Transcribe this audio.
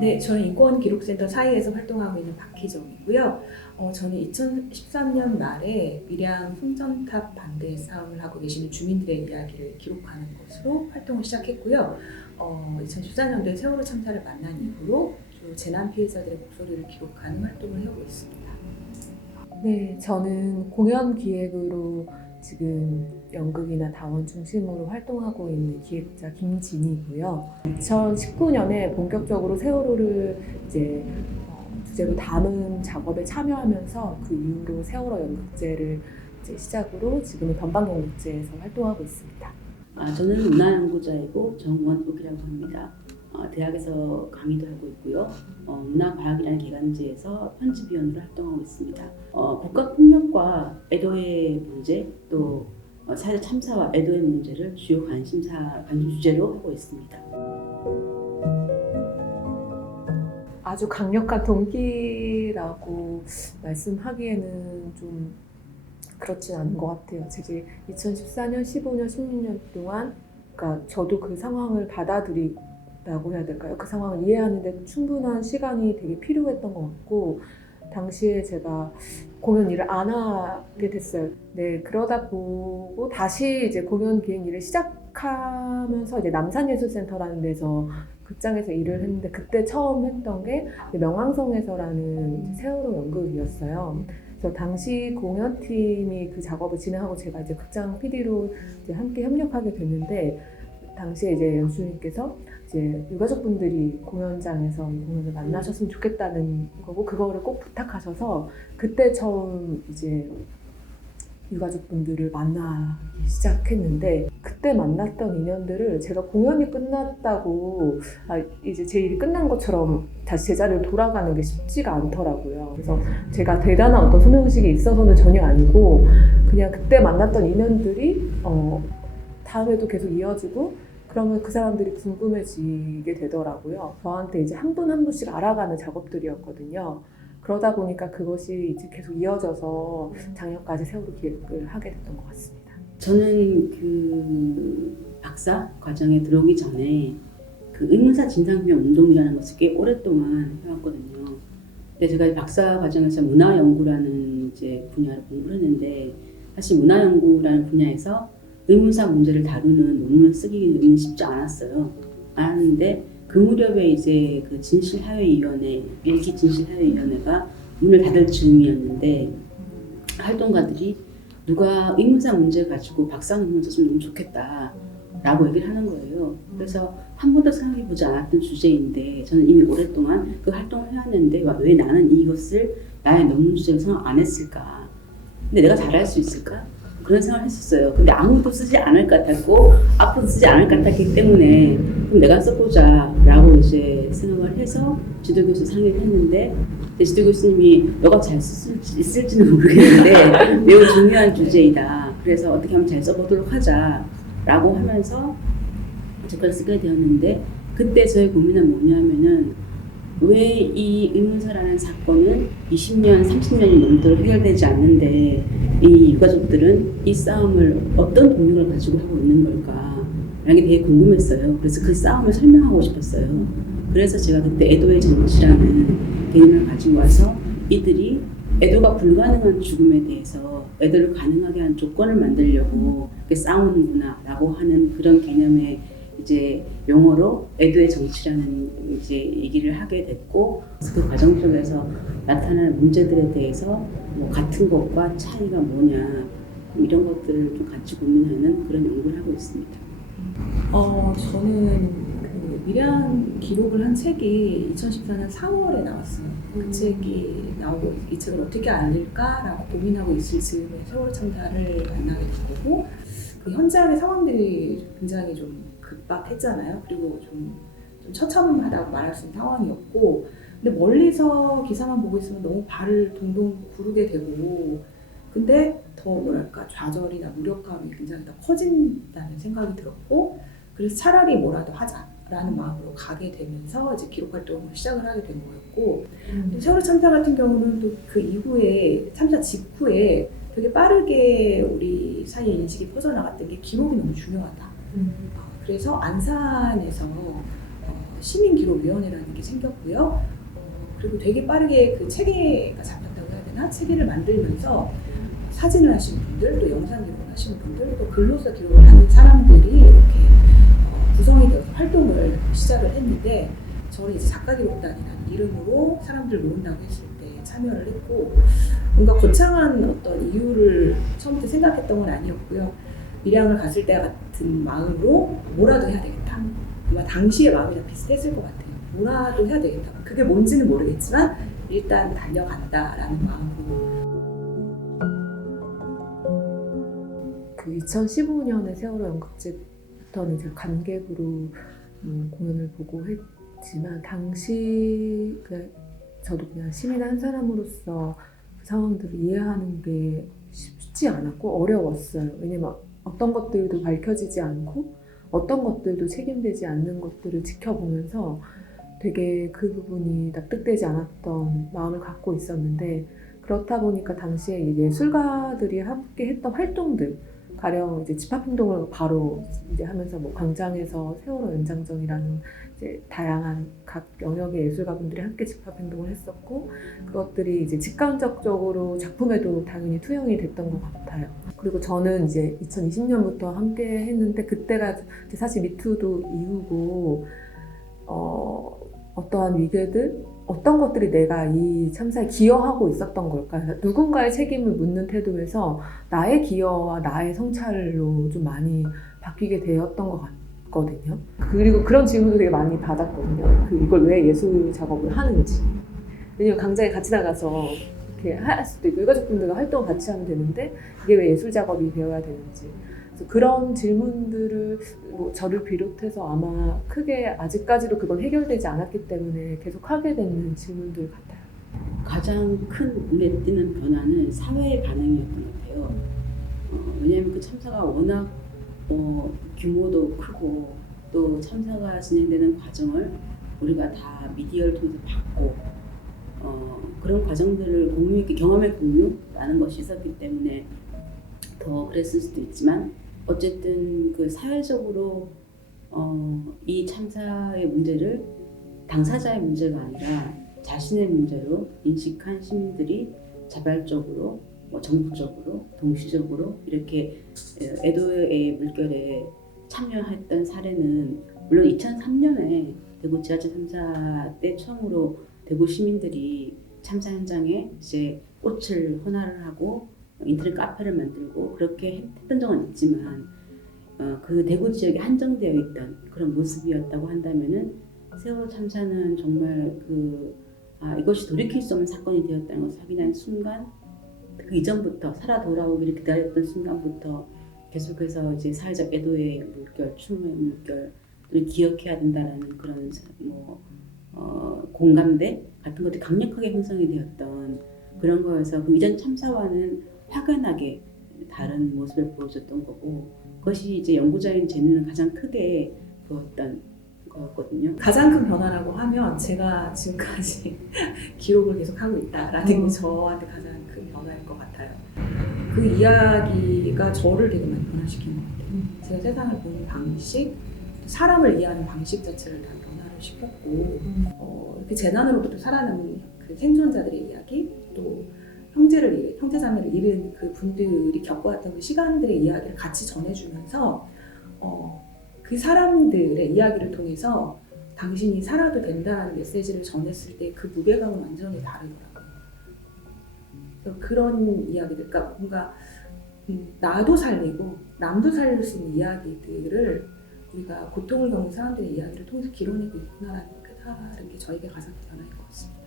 네, 저는 인권기록센터 사이에서 활동하고 있는 박희정이고요. 저는 2013년 말에 밀양 송전탑 반대 싸움을 하고 계시는 주민들의 이야기를 기록하는 것으로 활동을 시작했고요. 2014년도에 세월호 참사를 만난 이후로 주로 재난 피해자들의 목소리를 기록하는 활동을 하고 있습니다. 네, 저는 공연 기획으로 지금 연극이나 다원 중심으로 활동하고 있는 기획자 김진이고요. 2019년에 본격적으로 세월호를 이제 주제로 담은 작업에 참여하면서 그 이후로 세월호 연극제를 이제 시작으로 지금은 변방연극제에서 활동하고 있습니다. 저는 문화연구자이고 정원옥이라고 합니다. 대학에서 강의도 하고 있고요. 문화과학이라는 기관지에서 편집위원으로 활동하고 있습니다. 국가폭력과 애도의 문제, 또 사회 참사와 애도의 문제를 주요 관심 주제로 하고 있습니다. 아주 강력한 동기라고 말씀하기에는 좀 그렇진 않은 것 같아요. 제가 2014년, 15년, 16년 동안 그러니까 저도 그 상황을 받아들이다고 해야 될까요? 그 상황을 이해하는데 충분한 시간이 되게 필요했던 것 같고 당시에 제가 공연 일을 안 하게 됐어요. 네, 그러다 보고 다시 이제 공연 기획 일을 시작하면서 이제 남산예술센터라는 데서 극장에서 일을 했는데 그때 처음 했던 게 명왕성에서라는 세월호 연극이었어요. 그래서 당시 공연팀이 그 작업을 진행하고 제가 이제 극장 PD로 이제 함께 협력하게 됐는데 당시에 이제 연수님께서 이제 유가족분들이 공연장에서 이 공연을 만나셨으면 좋겠다는 거고 그거를 꼭 부탁하셔서 그때 처음 이제 유가족분들을 만나기 시작했는데 그때 만났던 인연들을 제가 공연이 끝났다고 이제 제 일이 끝난 것처럼 다시 제자리로 돌아가는 게 쉽지가 않더라고요. 그래서 제가 대단한 어떤 소명의식이 있어서는 전혀 아니고 그냥 그때 만났던 인연들이 다음에도 계속 이어지고 그러면 그 사람들이 궁금해지게 되더라고요. 저한테 이제 한 분 한 분씩 알아가는 작업들이었거든요. 그러다 보니까 그것이 이제 계속 이어져서 작년까지 세월호 기획을 하게 됐던 것 같습니다. 저는 그 박사 과정에 들어오기 전에 그 의문사 진상규명 운동이라는 것을 꽤 오랫동안 해왔거든요. 근데 제가 박사 과정에서 문화연구라는 이제 분야를 공부를 했는데 사실 문화연구라는 분야에서 의문사 문제를 다루는 논문을 쓰기는 쉽지 않았어요. 않았는데 그 무렵에 이제 그 진실사회위원회, 일기 진실사회위원회가 문을 닫을 즈음이었는데 활동가들이 누가 의문사 문제 가지고 박사 논문 썼으면 너무 좋겠다라고 얘기를 하는 거예요. 그래서 한 번도 생각해보지 않았던 주제인데 저는 이미 오랫동안 그 활동을 해왔는데 왜 나는 이것을 나의 논문 주제로 생각 안 했을까? 근데 내가 잘할 수 있을까? 그런 생각을 했었어요. 근데 아무도 쓰지 않을 것 같았고 앞으로 쓰지 않을 것 같았기 때문에 그럼 내가 써보자 라고 이제 생각을 해서 지도교수 상의를 했는데 지도교수님이 너가 잘 있을지는 모르겠는데 매우 중요한 주제이다. 그래서 어떻게 하면 잘 써보도록 하자 라고 하면서 책을 쓰게 되었는데 그때 저의 고민은 뭐냐면은 왜 이 의문사라는 사건은 20년, 30년이 넘도록 해결되지 않는데 이 유가족들은 이 싸움을 어떤 동력을 가지고 하고 있는 걸까? 라는 게 되게 궁금했어요. 그래서 그 싸움을 설명하고 싶었어요. 그래서 제가 그때 애도의 정치라는 개념을 가지고 와서 이들이 애도가 불가능한 죽음에 대해서 애도를 가능하게 한 조건을 만들려고 싸우는구나 라고 하는 그런 개념의 이제 용어로 애도의 정치라는 이제 얘기를 하게 됐고 그 과정 속에서 나타나는 문제들에 대해서 뭐 같은 것과 차이가 뭐냐 이런 것들을 좀 같이 고민하는 그런 연구를 하고 있습니다. 저는 그 밀양 기록을 한 책이 2014년 3월에 나왔어요. 그 책이 나오고 이 책을 어떻게 알릴까라고 고민하고 있을 즈음에 세월호 참사를 만나게 되고 그 현장의 상황들이 굉장히 좀 급박했잖아요. 그리고 좀 처참하다고 말할 수 있는 상황이었고 근데 멀리서 기사만 보고 있으면 너무 발을 동동 구르게 되고 근데 더 뭐랄까 좌절이나 무력감이 굉장히 더 커진다는 생각이 들었고 그래서 차라리 뭐라도 하자라는 마음으로 가게 되면서 이제 기록 활동을 시작을 하게 된 거였고 또 세월호 참사 같은 경우는 또 그 이후에 참사 직후에 되게 빠르게 우리 사이에 인식이 퍼져나갔던 게 기록이 너무 중요하다. 그래서 안산에서 시민기록위원회라는 게 생겼고요. 그리고 되게 빠르게 그 체계가 잡혔다고 해야 되나? 체계를 만들면서 사진을 하시는 분들, 또 영상 기록을 하시는 분들, 또 글로서 기록을 하는 사람들이 이렇게 구성이 되어서 활동을 시작을 했는데, 저는 이제 작가기록단이라는 이름으로 사람들 모은다고 했을 때 참여를 했고, 뭔가 거창한 어떤 이유를 처음부터 생각했던 건 아니었고요. 밀양을 갔을 때 같은 마음으로 뭐라도 해야 되겠다. 아마 당시의 마음이 다 비슷했을 것 같아요. 뭐라도 해야 되겠다. 그게 뭔지는 모르겠지만 일단 달려간다라는 마음으로. 그 2015년에 세월호 연극제부터는 제가 관객으로 공연을 보고 했지만 당시 저도 그냥 시민 한 사람으로서 그 상황들을 이해하는 게 쉽지 않았고 어려웠어요. 왜냐면 어떤 것들도 밝혀지지 않고 어떤 것들도 책임되지 않는 것들을 지켜보면서 되게 그 부분이 납득되지 않았던 마음을 갖고 있었는데, 그렇다 보니까 당시에 예술가들이 함께 했던 활동들, 가령 이제 집합행동을 바로 이제 하면서 뭐 광장에서 세월호 연장전이라는 이제 다양한 각 영역의 예술가분들이 함께 집합행동을 했었고, 그것들이 이제 직간접적으로 작품에도 당연히 투영이 됐던 것 같아요. 그리고 저는 이제 2020년부터 함께 했는데, 그때가 이제 사실 미투도 이후고 어떠한 위계들, 어떤 것들이 내가 이 참사에 기여하고 있었던 걸까? 누군가의 책임을 묻는 태도에서 나의 기여와 나의 성찰로 좀 많이 바뀌게 되었던 것 같거든요. 그리고 그런 질문도 되게 많이 받았거든요. 이걸 왜 예술 작업을 하는지. 왜냐면 강장에 같이 나가서 이렇게 할 수도 있고, 유가족분들과 활동을 같이 하면 되는데 이게 왜 예술 작업이 되어야 되는지. 그런 질문들을 저를 비롯해서 아마 크게 아직까지도 그건 해결되지 않았기 때문에 계속 하게 되는 질문들 같아요. 가장 큰 눈에 띄는 변화는 사회의 반응이었던 것 같아요. 왜냐하면 그 참사가 워낙 규모도 크고 또 참사가 진행되는 과정을 우리가 다 미디어를 통해서 봤고 그런 과정들을 경험의 공유라는 것이 있었기 때문에 더 그랬을 수도 있지만, 어쨌든 그 사회적으로 이 참사의 문제를 당사자의 문제가 아니라 자신의 문제로 인식한 시민들이 자발적으로, 정부적으로, 동시적으로 이렇게 애도의 물결에 참여했던 사례는 물론 2003년에 대구 지하철 참사 때 처음으로 대구 시민들이 참사 현장에 이제 꽃을 헌화를 하고 인터넷 카페를 만들고 그렇게 했던 적은 있지만, 그 대구 지역에 한정되어 있던 그런 모습이었다고 한다면은 세월호 참사는 정말 이것이 돌이킬 수 없는 사건이 되었다는 것을 확인한 순간, 그 이전부터 살아 돌아오기를 기다렸던 순간부터 계속해서 이제 사회적 애도의 물결, 추모의 물결을 기억해야 된다라는 그런 공감대 같은 것들이 강력하게 형성이 되었던 그런 거여서, 그 이전 참사와는 확연하게 다른 모습을 보여줬던 거고, 그것이 이제 연구자인 재미는 가장 크게 보였던 거였거든요. 가장 큰 변화라고 하면 제가 지금까지 기록을 계속 하고 있다라는 게 저한테 가장 큰 변화일 것 같아요. 그 이야기가 저를 되게 많이 변화시킨 것 같아요. 제가 세상을 보는 방식, 사람을 이해하는 방식 자체를 다 변화를 시켰고, 이렇게 재난으로부터 살아남은 그 생존자들의 이야기, 또 형제자매를 잃은 그 분들이 겪어왔던 그 시간들의 이야기를 같이 전해주면서 그 사람들의 이야기를 통해서 당신이 살아도 된다는 메시지를 전했을 때 그 무게감은 완전히 다르더라고요. 그런 이야기들, 그러니까 뭔가 나도 살리고 남도 살릴 수 있는 이야기들을 우리가 고통을 겪는 사람들의 이야기를 통해서 길어내고 있구나라는 깨달은 게 저에게 가장 큰 변화인 것 같습니다.